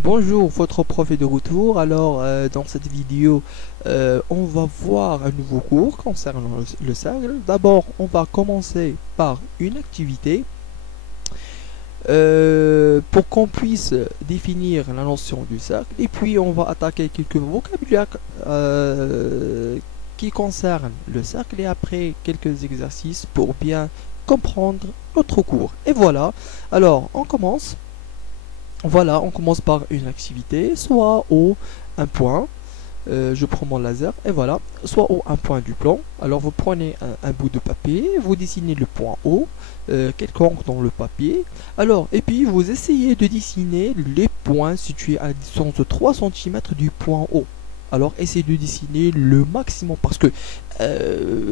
Bonjour, votre prof est de retour. Alors, dans cette vidéo, on va voir un nouveau cours concernant le cercle. D'abord, on va commencer par une activité pour qu'on puisse définir la notion du cercle. Et puis, on va attaquer quelques vocabulaires qui concernent le cercle et après quelques exercices pour bien comprendre notre cours. Et voilà. Alors, on commence. Voilà, on commence par une activité, soit au un point, je prends mon laser, et voilà, soit au un point du plan. Alors vous prenez un bout de papier, vous dessinez le point O, quelconque dans le papier. Alors, et puis vous essayez de dessiner les points situés à la distance de 3 cm du point O. Alors essayez de dessiner le maximum parce que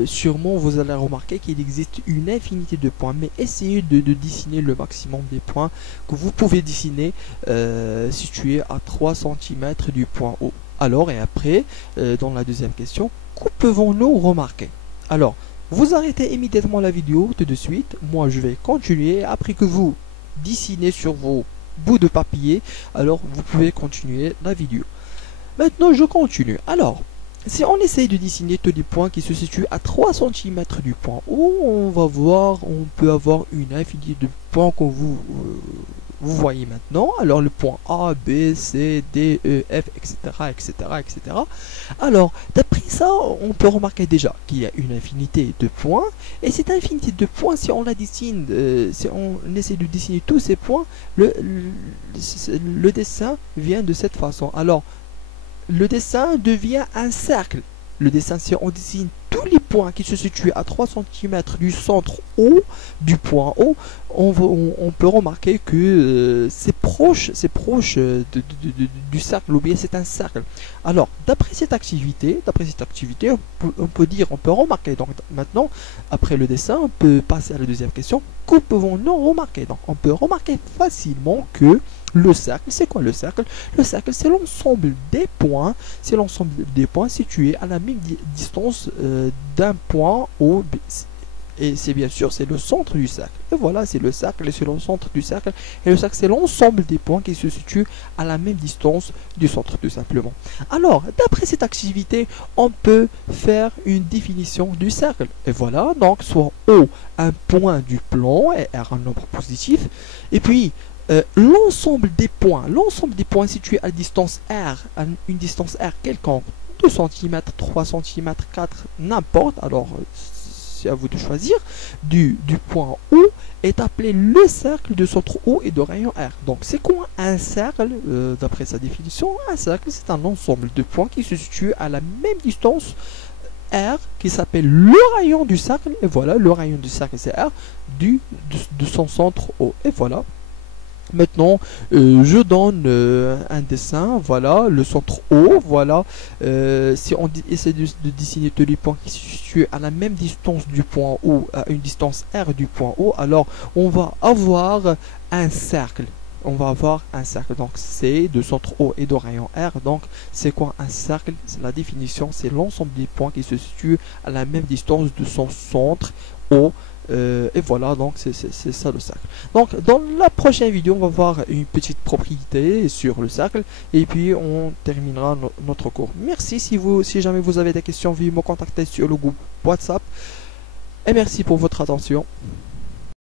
sûrement vous allez remarquer qu'il existe une infinité de points, mais essayez de dessiner le maximum des points que vous pouvez dessiner situés à 3 cm du point O. Alors et après, dans la deuxième question, que pouvons-nous remarquer? Alors, vous arrêtez immédiatement la vidéo tout de suite, moi je vais continuer, après que vous dessinez sur vos bouts de papier, alors vous pouvez continuer la vidéo. Maintenant, je continue. Alors, si on essaye de dessiner tous les points qui se situent à 3 cm du point O, on va voir, on peut avoir une infinité de points que vous voyez maintenant. Alors, le point A, B, C, D, E, F, etc., etc., etc. Alors, d'après ça, on peut remarquer déjà qu'il y a une infinité de points. Et cette infinité de points, si on la dessine, si on essaie de dessiner tous ces points, le dessin vient de cette façon. Alors, le dessin devient un cercle. Le dessin, si on dessine tous les points qui se situent à 3 cm du centre O, du point O, on peut remarquer que c'est proche du cercle, ou bien c'est un cercle. Alors, d'après cette activité, on peut remarquer. Donc maintenant, après le dessin, on peut passer à la deuxième question. Que pouvons-nous remarquer? Donc, on peut remarquer facilement que le cercle, c'est quoi le cercle? Le cercle, c'est l'ensemble des points, situés à la même distance d'un point O, et c'est bien sûr, c'est le centre du cercle. Et voilà, c'est le cercle, et c'est le centre du cercle. Et le cercle, c'est l'ensemble des points qui se situent à la même distance du centre, tout simplement. Alors, d'après cette activité, on peut faire une définition du cercle. Et voilà, donc, soit O, un point du plan, et R, un nombre positif. Et puis, l'ensemble des points situés à distance R, à une distance R quelconque, 2 cm, 3 cm, 4, n'importe, alors c'est à vous de choisir, du point O est appelé le cercle de centre O et de rayon R. Donc c'est quoi un cercle? D'après sa définition, un cercle c'est un ensemble de points qui se situent à la même distance R, qui s'appelle le rayon du cercle, et voilà, le rayon du cercle c'est R, de son centre O, et voilà. Maintenant, je donne un dessin, voilà, le centre O, voilà. Si on essaie de dessiner tous les points qui se situent à la même distance du point O, à une distance R du point O, alors on va avoir un cercle. On va avoir un cercle, donc c'est de centre O et de rayon R. Donc, c'est quoi un cercle? La définition, c'est l'ensemble des points qui se situent à la même distance de son centre O. Et voilà, donc c'est ça le cercle. Donc dans la prochaine vidéo, on va voir une petite propriété sur le cercle et puis on terminera notre cours. Merci. Si jamais vous avez des questions, veuillez me contacter sur le groupe WhatsApp et merci pour votre attention.